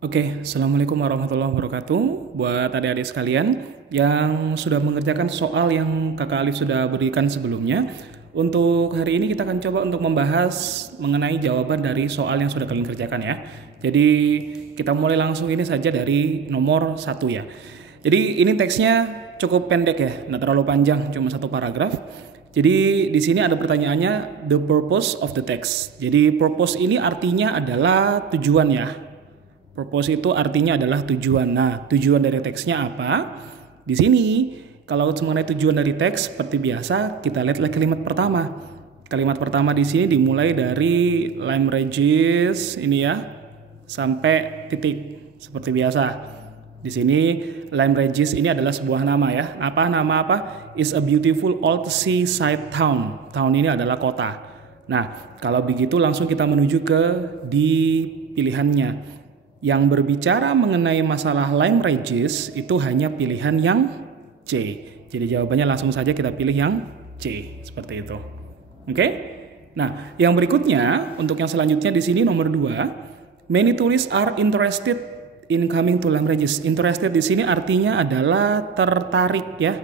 Oke, Assalamualaikum warahmatullahi wabarakatuh. Buat adik-adik sekalian yang sudah mengerjakan soal yang Kakak Alif sudah berikan sebelumnya, untuk hari ini kita akan coba untuk membahas mengenai jawaban dari soal yang sudah kalian kerjakan ya. Jadi kita mulai langsung ini saja dari nomor 1 ya. Jadi ini teksnya cukup pendek ya, nggak terlalu panjang, cuma satu paragraf. Jadi di sini ada pertanyaannya, the purpose of the text. Jadi purpose ini artinya adalah tujuan ya. Purpose itu artinya adalah tujuan. Nah, tujuan dari teksnya apa? Di sini, kalau mengenai tujuan dari teks, seperti biasa, kita lihatlah kalimat pertama. Kalimat pertama di sini dimulai dari lime ranges ini ya, sampai titik seperti biasa. Di sini Lime Regis ini adalah sebuah nama ya. Nama apa? Is a beautiful old seaside town. Town ini adalah kota. Nah, kalau begitu langsung kita menuju ke di pilihannya. Yang berbicara mengenai masalah Lime Regis itu hanya pilihan yang C. Jadi jawabannya langsung saja kita pilih yang C, seperti itu. Oke? Nah, yang berikutnya untuk yang selanjutnya di sini nomor 2, many tourists are interested in coming to Lime Regis. Interested di sini artinya adalah tertarik ya.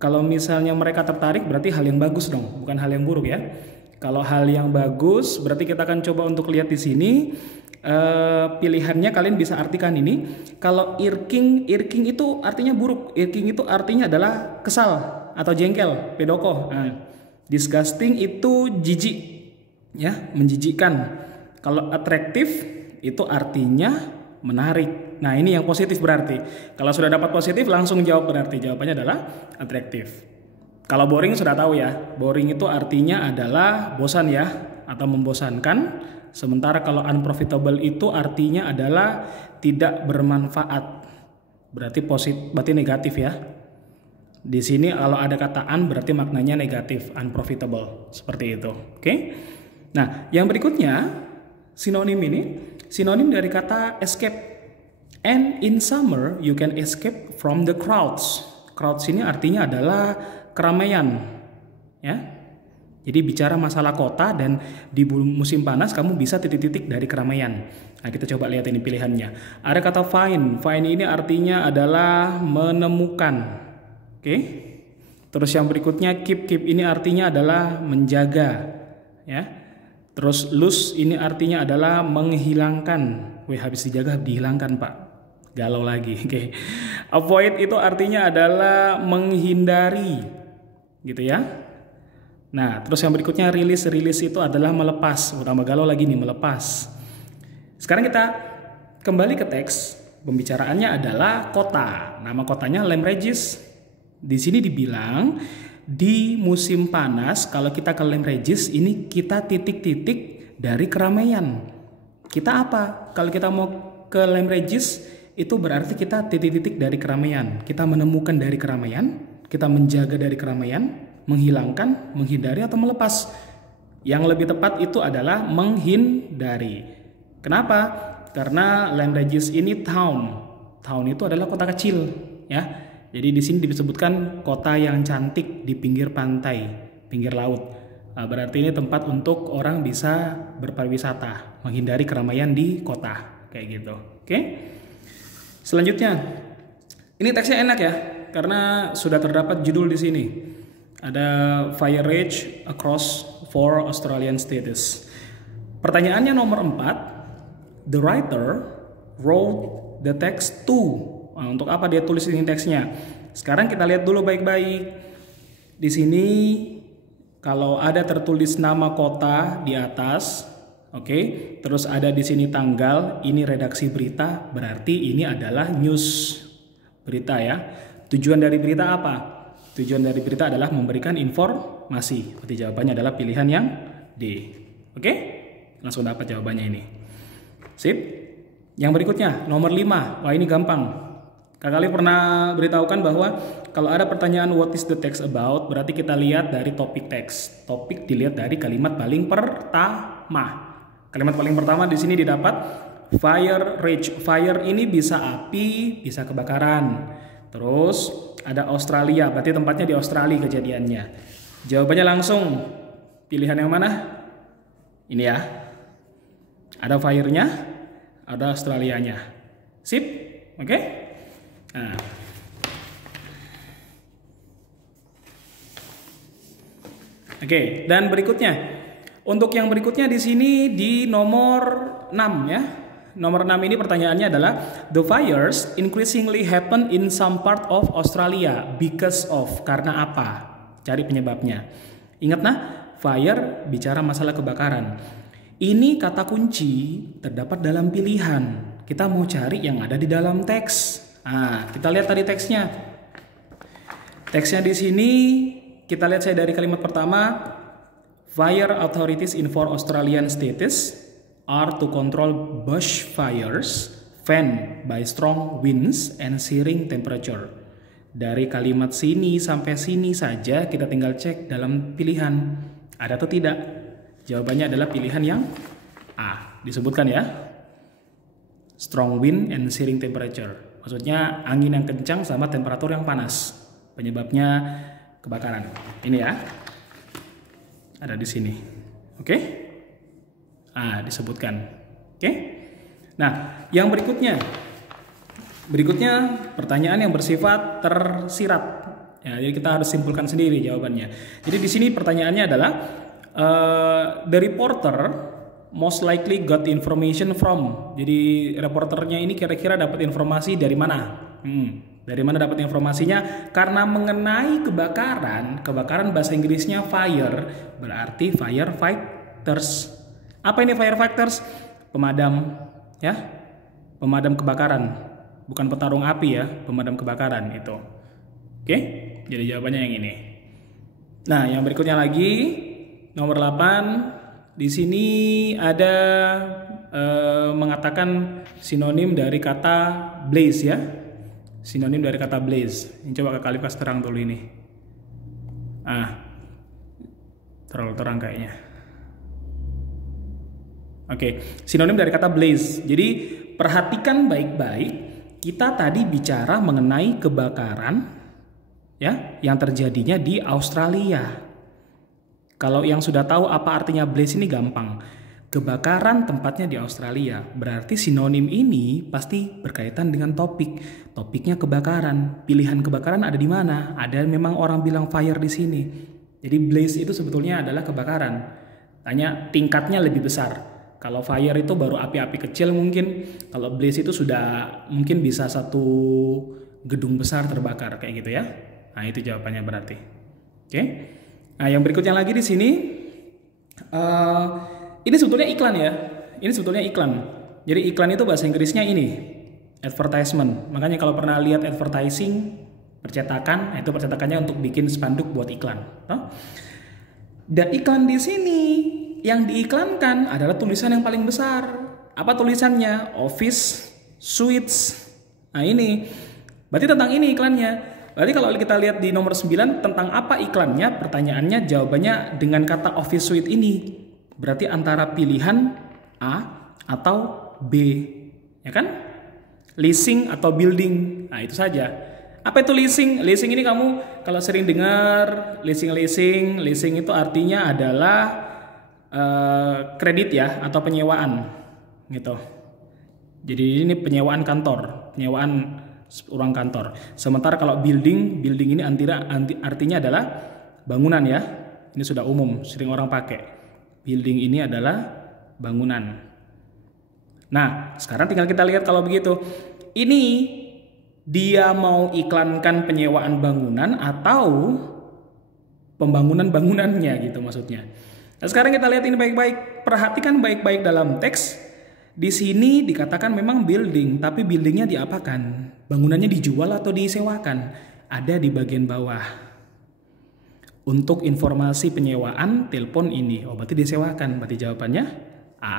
Kalau misalnya mereka tertarik berarti hal yang bagus dong, bukan hal yang buruk ya. Kalau hal yang bagus berarti kita akan coba untuk lihat di sini. Pilihannya kalian bisa artikan ini. Kalau irking itu artinya buruk. Irking itu artinya adalah kesal atau jengkel, pedoko. Nah, disgusting itu jijik ya, menjijikkan. Kalau attractive itu artinya menarik. Nah, ini yang positif berarti. Kalau sudah dapat positif langsung jawab, berarti jawabannya adalah attractive. Kalau boring sudah tahu ya. Boring itu artinya adalah bosan ya, atau membosankan. Sementara kalau unprofitable itu artinya adalah tidak bermanfaat. Berarti negatif ya. Di sini kalau ada kata un berarti maknanya negatif, unprofitable. Seperti itu. Oke? Nah, yang berikutnya sinonim ini, sinonim dari kata escape. And in summer you can escape from the crowds. Crowds ini artinya adalah keramaian. Ya. Jadi bicara masalah kota dan di musim panas kamu bisa titik-titik dari keramaian. Nah, kita coba lihat ini pilihannya. Ada kata find. Find ini artinya adalah menemukan. Oke. Terus yang berikutnya keep. Keep ini artinya adalah menjaga. Ya. Terus lose ini artinya adalah menghilangkan. Wih, habis dijaga dihilangkan, Pak. Galau lagi. Oke. Avoid itu artinya adalah menghindari. Gitu ya. Nah, terus yang berikutnya release. Release itu adalah melepas. Utama galau lagi nih, melepas. Sekarang kita kembali ke teks. Pembicaraannya adalah kota. Nama kotanya Lime Regis. Di sini dibilang di musim panas kalau kita ke Lime Regis ini kita titik-titik dari keramaian. Kita apa? Kalau kita mau ke Lime Regis itu berarti kita titik-titik dari keramaian. Kita menemukan dari keramaian, kita menjaga dari keramaian, menghilangkan, menghindari atau melepas. Yang lebih tepat itu adalah menghindari. Kenapa? Karena Lime Regis ini town. Town itu adalah kota kecil, ya. Jadi di sini disebutkan kota yang cantik di pinggir pantai, pinggir laut. Nah, berarti ini tempat untuk orang bisa berpariwisata, menghindari keramaian di kota, kayak gitu. Oke? Selanjutnya, ini teksnya enak ya, karena sudah terdapat judul di sini. Ada fire rage across 4 Australian states. Pertanyaannya nomor 4. The writer wrote the text to. Nah, untuk apa dia tulis ini teksnya? Sekarang kita lihat dulu baik-baik. Di sini kalau ada tertulis nama kota di atas, oke. Terus ada di sini tanggal, ini redaksi berita, berarti ini adalah news, berita ya. Tujuan dari berita apa? Tujuan dari berita adalah memberikan informasi. Berarti jawabannya adalah pilihan yang D. Oke? Langsung dapat jawabannya ini. Sip. Yang berikutnya, nomor 5. Wah, ini gampang. Kakak Ali pernah beritahukan bahwa kalau ada pertanyaan what is the text about, berarti kita lihat dari topik teks. Topik dilihat dari kalimat paling pertama. Kalimat paling pertama di sini didapat fire rage. Fire ini bisa api, bisa kebakaran. Terus ada Australia, berarti tempatnya di Australia kejadiannya. Jawabannya langsung pilihan yang mana? Ini ya. Ada fire-nya, ada Australianya. Sip, oke? Nah. Oke, dan berikutnya. Untuk yang berikutnya di sini di nomor 6 ya. Nomor 6 ini pertanyaannya adalah the fires increasingly happen in some part of Australia because of, karena apa? Cari penyebabnya. Ingat nah, fire bicara masalah kebakaran. Ini kata kunci terdapat dalam pilihan. Kita mau cari yang ada di dalam teks. Nah, kita lihat tadi teksnya. Teksnya di sini kita lihat saya dari kalimat pertama. Fire authorities in 4 Australian states are to control bushfires fanned by strong winds and searing temperature. Dari kalimat sini sampai sini saja kita tinggal cek dalam pilihan ada atau tidak. Jawabannya adalah pilihan yang A, disebutkan ya. Strong wind and searing temperature. Maksudnya angin yang kencang sama temperatur yang panas. Penyebabnya kebakaran. Ini ya. Ada di sini. Oke? Disebutkan. Oke? Nah, yang berikutnya. Berikutnya pertanyaan yang bersifat tersirat. Ya, jadi kita harus simpulkan sendiri jawabannya. Jadi di sini pertanyaannya adalah the reporter most likely got information from. Jadi reporternya ini kira-kira dapat informasi dari mana? Dari mana dapat informasinya? Karena mengenai kebakaran bahasa Inggrisnya fire, berarti firefighters. Apa ini firefighters? Pemadam, ya, pemadam kebakaran, bukan petarung api ya, pemadam kebakaran itu. Oke, jadi jawabannya yang ini. Nah, yang berikutnya lagi, nomor 8, di sini ada mengatakan sinonim dari kata blaze ya. Sinonim dari kata blaze. Ini coba Kak Alif kasih terang dulu ini. Terlalu terang kayaknya. Oke, sinonim dari kata blaze. Jadi perhatikan baik-baik. Kita tadi bicara mengenai kebakaran ya, yang terjadinya di Australia. Kalau yang sudah tahu apa artinya blaze ini gampang. Kebakaran tempatnya di Australia, berarti sinonim ini pasti berkaitan dengan topik. Topiknya kebakaran, pilihan kebakaran ada di mana? Ada memang orang bilang fire di sini. Jadi blaze itu sebetulnya adalah kebakaran. Tanya tingkatnya lebih besar. Kalau fire itu baru api-api kecil mungkin. Kalau blaze itu sudah mungkin bisa satu gedung besar terbakar kayak gitu ya. Nah itu jawabannya berarti. Oke. Nah yang berikutnya lagi di sini. Ini sebetulnya iklan ya. Ini sebetulnya iklan. Jadi iklan itu bahasa Inggrisnya ini. Advertisement. Makanya kalau pernah lihat advertising, percetakan, itu percetakannya untuk bikin spanduk buat iklan. Dan iklan di sini yang diiklankan adalah tulisan yang paling besar. Apa tulisannya? Office Suites. Nah ini. Berarti tentang ini iklannya. Berarti kalau kita lihat di nomor 9 tentang apa iklannya, pertanyaannya jawabannya dengan kata office suite ini. Berarti antara pilihan A atau B, ya kan? Leasing atau building. Nah, itu saja. Apa itu leasing? Leasing ini kamu kalau sering dengar leasing itu artinya adalah kredit ya atau penyewaan gitu. Jadi ini penyewaan kantor, penyewaan ruang kantor. Sementara kalau building ini artinya adalah bangunan ya. Ini sudah umum, sering orang pakai. Building ini adalah bangunan. Nah, sekarang tinggal kita lihat kalau begitu. Ini dia mau iklankan penyewaan bangunan atau pembangunan bangunannya gitu maksudnya. Nah, sekarang kita lihat ini baik-baik. Perhatikan baik-baik dalam teks. Di sini dikatakan memang building, tapi buildingnya diapakan? Bangunannya dijual atau disewakan? Ada di bagian bawah. Untuk informasi penyewaan, telepon ini. Oh, berarti disewakan. Berarti jawabannya A.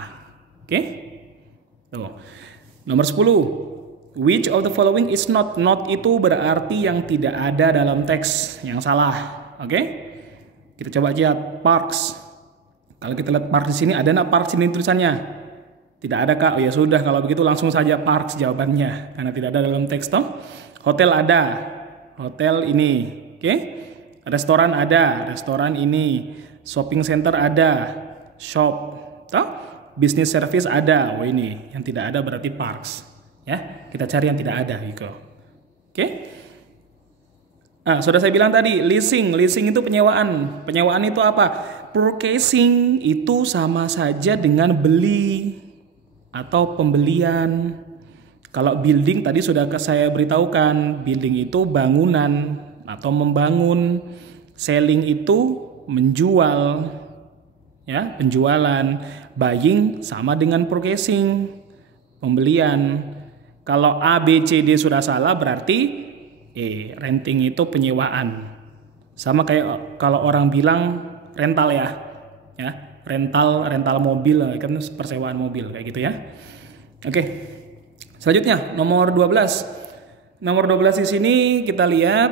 Oke? Tuh. Nomor 10. Which of the following is not? Not itu berarti yang tidak ada dalam teks. Yang salah. Oke? Kita coba lihat parks. Kalau kita lihat parks di sini, ada nggak parks ini tulisannya? Tidak ada Kak. Oh ya sudah, kalau begitu langsung saja parks jawabannya. Karena tidak ada dalam teks toh. Hotel ada. Hotel ini. Oke? Restoran ada, restoran ini. Shopping center ada, shop. Toh? Business service ada. Oh ini, yang tidak ada berarti parks. Ya, kita cari yang tidak ada gitu. Oke? Nah, sudah saya bilang tadi, leasing itu penyewaan. Penyewaan itu apa? Purchasing itu sama saja dengan beli atau pembelian. Kalau building tadi sudah saya beritahukan, building itu bangunan atau membangun. Selling itu menjual, ya, penjualan. Buying sama dengan purchasing, pembelian. Kalau A, B, C, D sudah salah berarti renting itu penyewaan. Sama kayak kalau orang bilang rental ya, rental mobil kan, persewaan mobil kayak gitu ya. Oke. Selanjutnya nomor 12. Nomor 12 di sini kita lihat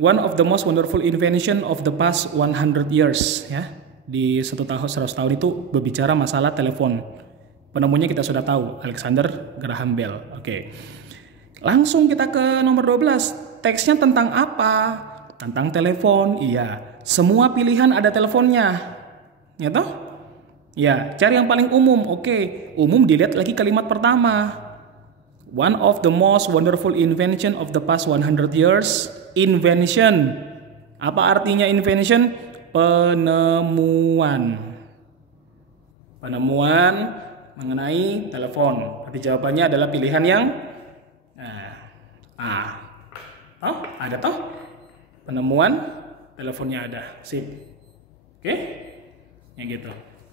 one of the most wonderful invention of the past 100 years ya. Di 100 tahun itu berbicara masalah telepon. Penemunya kita sudah tahu, Alexander Graham Bell. Oke. Langsung kita ke nomor 12. Teksnya tentang apa? Tentang telepon. Iya. Semua pilihan ada teleponnya. Ya toh? Ya, cari yang paling umum. Oke. Umum dilihat lagi kalimat pertama. One of the most wonderful invention of the past 100 years. Invention. Apa artinya invention? Penemuan. Penemuan mengenai telepon. Berarti jawabannya adalah pilihan yang A. Oh, ada toh? Penemuan teleponnya ada. Sip. Oke? Ya gitu.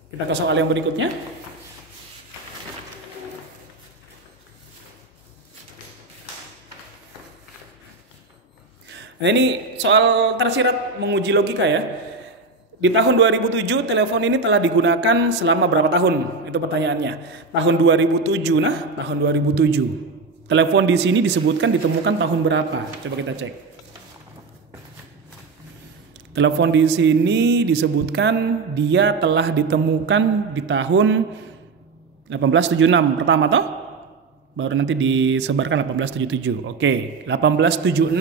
Kita ke soal yang berikutnya. Nah, ini soal tersirat menguji logika ya. Di tahun 2007 telepon ini telah digunakan selama berapa tahun? Itu pertanyaannya. Tahun 2007. Nah, tahun 2007. Telepon di sini disebutkan ditemukan tahun berapa? Coba kita cek. Telepon di sini disebutkan dia telah ditemukan di tahun 1876 pertama toh? Baru nanti disebarkan 1877. Oke, 1876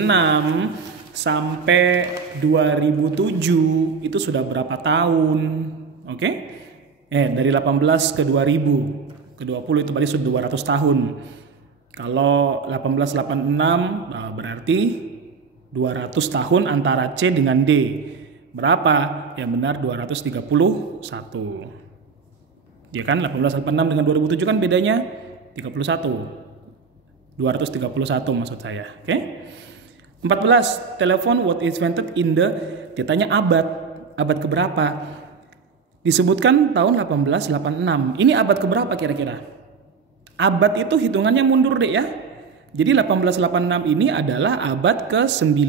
sampai 2007 itu sudah berapa tahun? Oke? Dari 18 ke 2000 ke 20 itu berarti sudah 200 tahun. Kalau 1886 berarti 200 tahun antara C dengan D. Berapa? Yang benar 231. Ya kan 1886 dengan 2007 kan bedanya 31. 231 maksud saya. Oke? 14. Telepon what is invented in the, ditanya abad keberapa? Disebutkan tahun 1886. Ini abad keberapa kira-kira? Abad itu hitungannya mundur deh ya. Jadi 1886 ini adalah abad ke-19.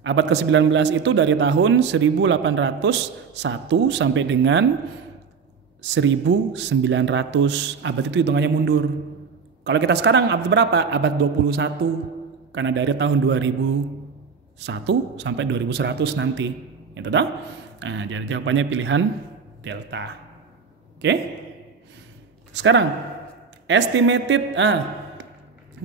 Abad ke-19 itu dari tahun 1801 sampai dengan 1900. Abad itu hitungannya mundur. Kalau kita sekarang abad berapa? Abad 21. Karena dari tahun 2001 sampai 2100 nanti. Itu toh? Nah, jadi jawabannya pilihan delta. Oke? Sekarang estimated,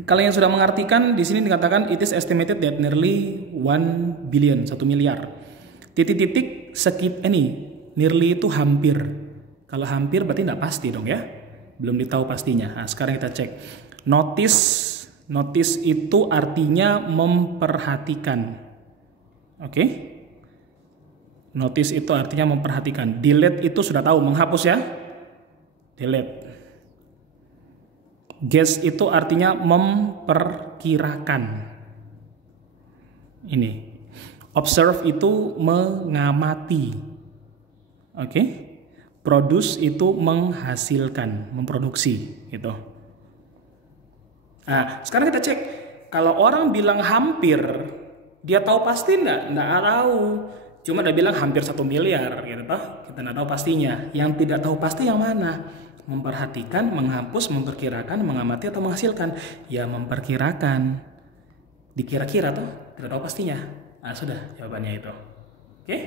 kalau yang sudah mengartikan di sini dikatakan it is estimated that nearly 1 billion, 1 miliar. Titik-titik nearly itu hampir. Kalau hampir berarti tidak pasti dong ya. Belum ditahu pastinya. Nah, sekarang kita cek. Notice itu artinya memperhatikan. Oke? Notice itu artinya memperhatikan. Delete itu sudah tahu, menghapus ya. Delete. Guess itu artinya memperkirakan. Ini. Observe itu mengamati. Oke? Produce itu menghasilkan, memproduksi gitu. Nah, sekarang kita cek. Kalau orang bilang hampir, dia tahu pasti enggak? Enggak tahu. Cuma dia bilang hampir 1 miliar gitu toh. Kita enggak tahu pastinya. Yang tidak tahu pasti yang mana? Memperhatikan, menghapus, memperkirakan, mengamati atau menghasilkan? Ya memperkirakan. Dikira-kira tuh, tidak tahu pastinya. Nah, sudah jawabannya itu. Oke?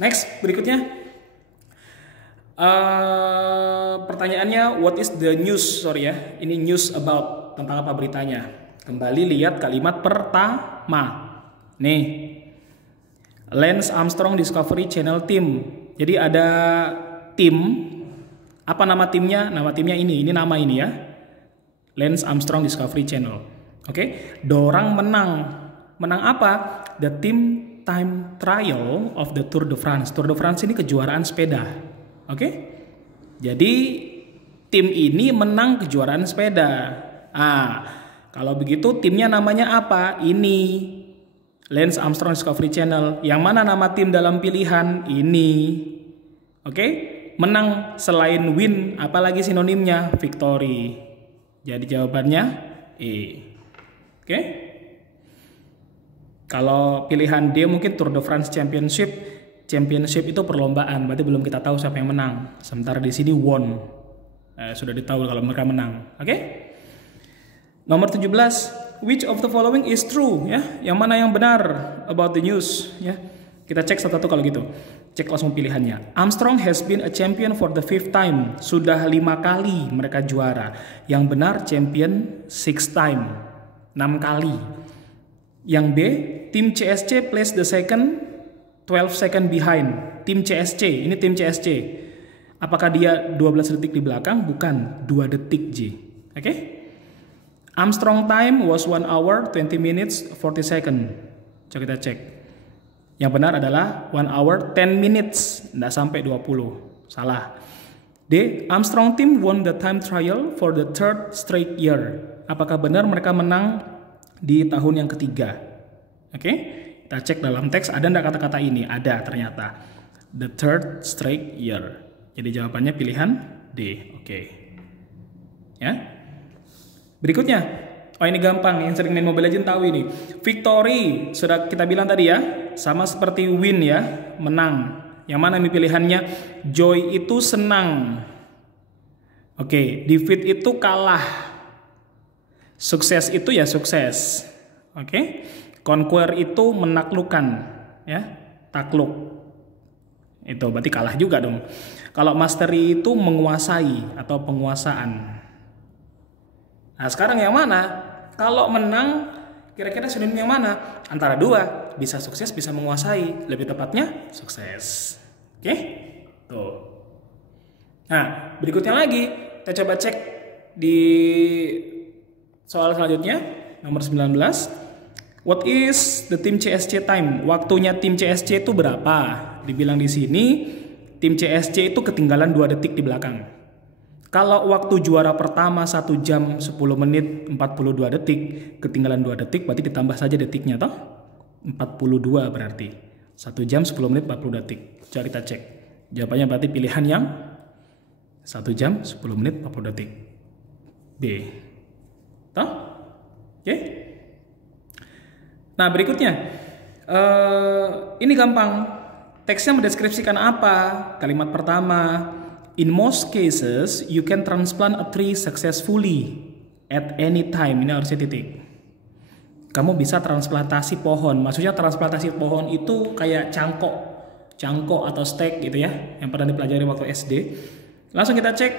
Next, berikutnya. Pertanyaannya what is the news? Sorry ya, ini news about, tentang apa beritanya? Kembali lihat kalimat pertama. Nih, Lance Armstrong Discovery Channel Team Jadi ada tim, apa nama timnya? Nama timnya ini nama ini ya. Lance Armstrong Discovery Channel. Oke, dorang menang. Menang apa? The team time trial of the Tour de France. Tour de France ini kejuaraan sepeda. Oke? Jadi tim ini menang kejuaraan sepeda. Kalau begitu timnya namanya apa? Ini Lance Armstrong Discovery Channel. Yang mana nama tim dalam pilihan? Ini. Oke? Menang selain win, apalagi sinonimnya? Victory. Jadi jawabannya E. Oke? Kalau pilihan D mungkin Tour de France Championship. Championship itu perlombaan, berarti belum kita tahu siapa yang menang. Sementara di sini won. Sudah ditahu kalau mereka menang. Oke? Nomor 17, which of the following is true? Ya, yang mana yang benar about the news? Ya, kita cek satu-satu kalau gitu. Cek langsung pilihannya. Armstrong has been a champion for the 5th time. Sudah 5 kali mereka juara. Yang benar champion 6 time. 6 kali. Yang B, tim CSC placed the second 12 second behind. Tim CSC, ini tim CSC. Apakah dia 12 detik di belakang? Bukan, 2 detik J. Oke? Armstrong time was 1 hour 20 minutes 40 second. Coba kita cek. Yang benar adalah 1 hour 10 minutes, tidak sampai 20. Salah. D, Armstrong team won the time trial for the 3rd straight year. Apakah benar mereka menang di tahun yang ketiga? Oke? Kita cek dalam teks, ada enggak kata-kata ini? Ada ternyata. The 3rd straight year. Jadi jawabannya pilihan D. Oke. Ya. Berikutnya. Oh, ini gampang, yang sering main Mobile Legends tahu ini. Victory, sudah kita bilang tadi ya. Sama seperti win ya, menang. Yang mana ini pilihannya? Joy itu senang. Oke, defeat itu kalah. Sukses itu ya sukses. Oke. Conquer itu menaklukkan, ya, takluk. Itu berarti kalah juga dong. Kalau mastery itu menguasai atau penguasaan. Nah, sekarang yang mana? Kalau menang, kira-kira sinonim yang mana? Antara dua, bisa sukses, bisa menguasai. Lebih tepatnya, sukses. Oke? Tuh. Nah, berikutnya lagi, kita coba cek di soal selanjutnya, nomor 19. What is the team CSC time? Waktunya tim CSC itu berapa? Dibilang di sini, tim CSC itu ketinggalan 2 detik di belakang. Kalau waktu juara pertama 1 jam 10 menit 42 detik, ketinggalan 2 detik, berarti ditambah saja detiknya toh? 42 berarti. 1 jam 10 menit 40 detik. Coba kita cek. Jawabannya berarti pilihan yang 1 jam 10 menit 40 detik. B. Toh? Oke? Nah, berikutnya. Ini gampang. Teksnya mendeskripsikan apa? Kalimat pertama. In most cases, you can transplant a tree successfully at any time. Ini harusnya titik. Kamu bisa transplantasi pohon. Maksudnya transplantasi pohon itu kayak cangkok atau stek gitu ya, yang pernah dipelajari waktu SD. Langsung kita cek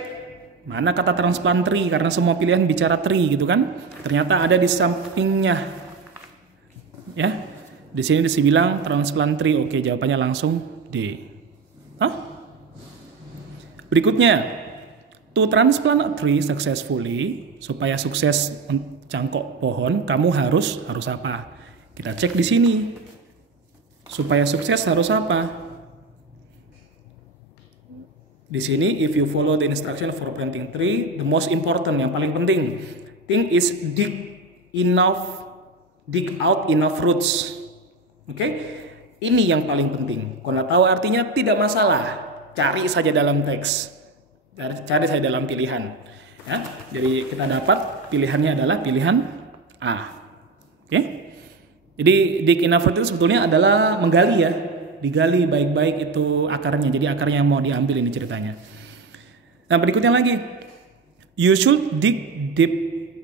mana kata transplant tree, karena semua pilihan bicara tree gitu kan. Ternyata ada di sampingnya. Ya, di sini dibilang transplant tree. Oke, jawabannya langsung D. Berikutnya, to transplant a tree successfully, supaya sukses mencangkok pohon, kamu harus apa? Kita cek di sini. Supaya sukses harus apa? Di sini, if you follow the instruction for planting tree, the most important, yang paling penting, thing is dig out enough roots. Oke? Ini yang paling penting. Kalau nggak tahu artinya tidak masalah. Cari saja dalam teks. Cari saja dalam pilihan. Ya? Jadi kita dapat pilihannya adalah pilihan A. Oke? Jadi dig enough roots itu sebetulnya adalah menggali ya. Digali baik-baik itu akarnya. Jadi akarnya mau diambil ini ceritanya. Nah, berikutnya lagi. You should dig deep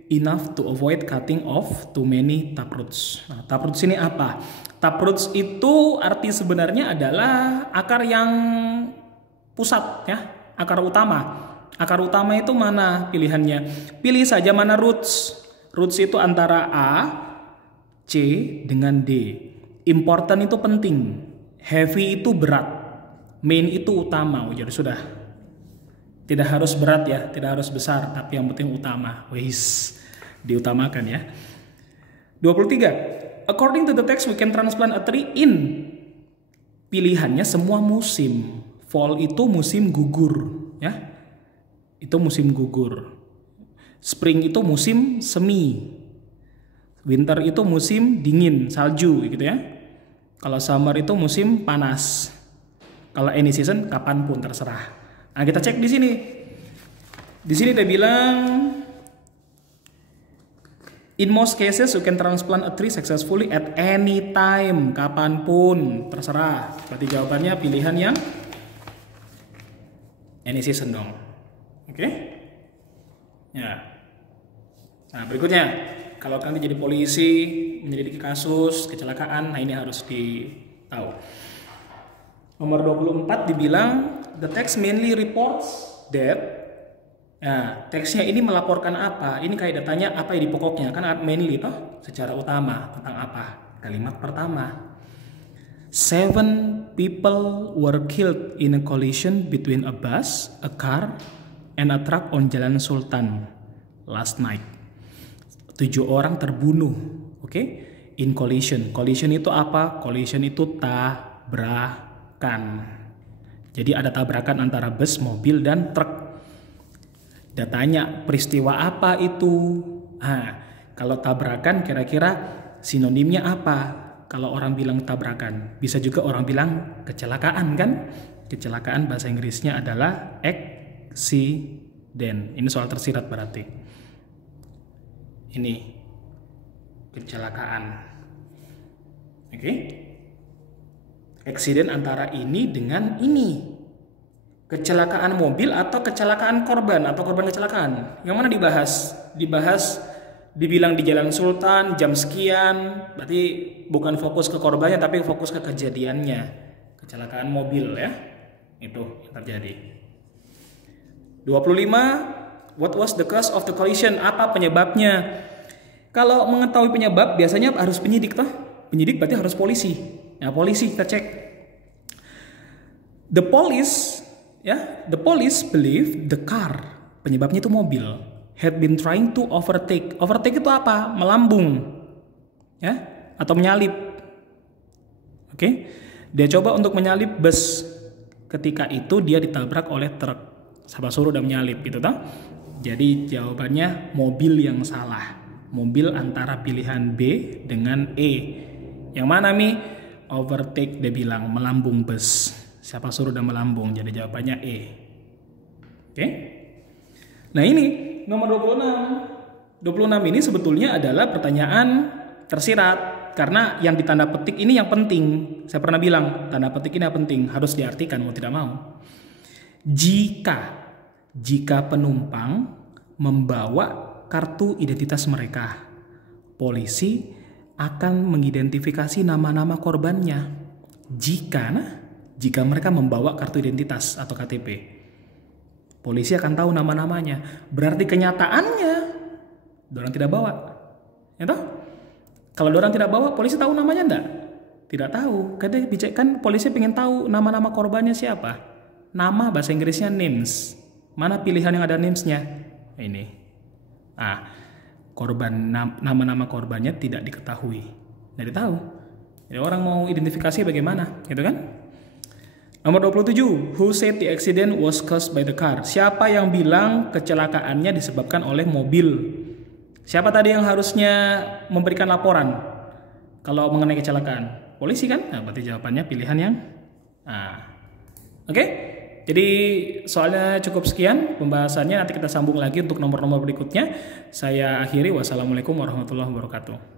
enough to avoid cutting off too many taproots. Nah, taproots ini apa? Taproots itu arti sebenarnya adalah akar yang pusat ya, akar utama. Akar utama itu mana pilihannya? Pilih saja mana roots. Roots itu antara A, C dengan D. Important itu penting. Heavy itu berat. Main itu utama, jadi sudah. Tidak harus berat ya, tidak harus besar, tapi yang penting utama. Wis, diutamakan ya. 23. According to the text, we can transplant a tree in. Pilihannya semua musim. Fall itu musim gugur, ya. Itu musim gugur. Spring itu musim semi. Winter itu musim dingin, salju gitu ya. Kalau summer itu musim panas. Kalau any season kapanpun terserah. Nah, kita cek di sini. Di sini dia bilang in most cases you can transplant a tree successfully at any time, kapanpun terserah. Berarti jawabannya pilihan yang any season dong. Oke? Ya. Nah, berikutnya, kalau nanti jadi polisi, menyelidiki kasus kecelakaan, nah ini harus ditahu. Nomor 24 dibilang the text mainly reports that. Nah, teksnya ini melaporkan apa? Ini kayak datanya apa di pokoknya, kan mainly toh, secara utama tentang apa? Kalimat pertama. 7 people were killed in a collision between a bus, a car, and a truck on Jalan Sultan last night. 7 orang terbunuh, oke? In collision. Collision itu apa? Collision itu tabrakan. Jadi ada tabrakan antara bus, mobil, dan truk. Datanya peristiwa apa itu? Nah, kalau tabrakan kira-kira sinonimnya apa? Kalau orang bilang tabrakan, bisa juga orang bilang kecelakaan kan? Kecelakaan bahasa Inggrisnya adalah accident. Ini soal tersirat berarti. Ini kecelakaan. Oke? Accident antara ini dengan ini. Kecelakaan mobil atau kecelakaan korban atau korban kecelakaan. Yang mana dibahas? Dibilang di Jalan Sultan jam sekian, berarti bukan fokus ke korbannya tapi fokus ke kejadiannya. Kecelakaan mobil ya. Itu yang terjadi. 25. What was the cause of the collision? Apa penyebabnya? Kalau mengetahui penyebab biasanya harus penyidik toh. Penyidik berarti harus polisi. Nah, polisi kita cek. The police believe the car, penyebabnya itu mobil, had been trying to overtake. Overtake itu apa? Melambung. Ya, atau menyalip. Oke. Dia coba untuk menyalip bus. Ketika itu dia ditabrak oleh truk. Siapa suruh udah menyalip gitu toh? Jadi jawabannya mobil yang salah. Mobil antara pilihan B dengan E. Yang mana Mi? Overtake dia bilang melambung bus. Siapa suruh udah melambung? Jadi jawabannya E. Oke? Nah ini nomor 26. 26 ini sebetulnya adalah pertanyaan tersirat. Karena yang ditanda petik ini yang penting. Saya pernah bilang tanda petik ini yang penting. Harus diartikan mau tidak mau. Jika penumpang membawa kartu identitas mereka, polisi akan mengidentifikasi nama-nama korbannya. Jika mereka membawa kartu identitas atau KTP, polisi akan tahu nama-namanya. Berarti kenyataannya dorang tidak bawa, ya toh? Kalau dorang tidak bawa, polisi tahu namanya enggak? Tidak tahu. Kan polisi pengen tahu nama-nama korbannya siapa. Nama bahasa Inggrisnya names. Mana pilihan yang ada namesnya? Ini. Nama-nama korbannya tidak diketahui. Tidak tahu. Jadi orang mau identifikasi bagaimana, gitu kan? Nomor 27, who said the accident was caused by the car? Siapa yang bilang kecelakaannya disebabkan oleh mobil? Siapa tadi yang harusnya memberikan laporan kalau mengenai kecelakaan? Polisi kan? Nah, berarti jawabannya pilihan yang Oke? Jadi soalnya cukup sekian pembahasannya, nanti kita sambung lagi untuk nomor-nomor berikutnya. Saya akhiri, wassalamualaikum warahmatullahi wabarakatuh.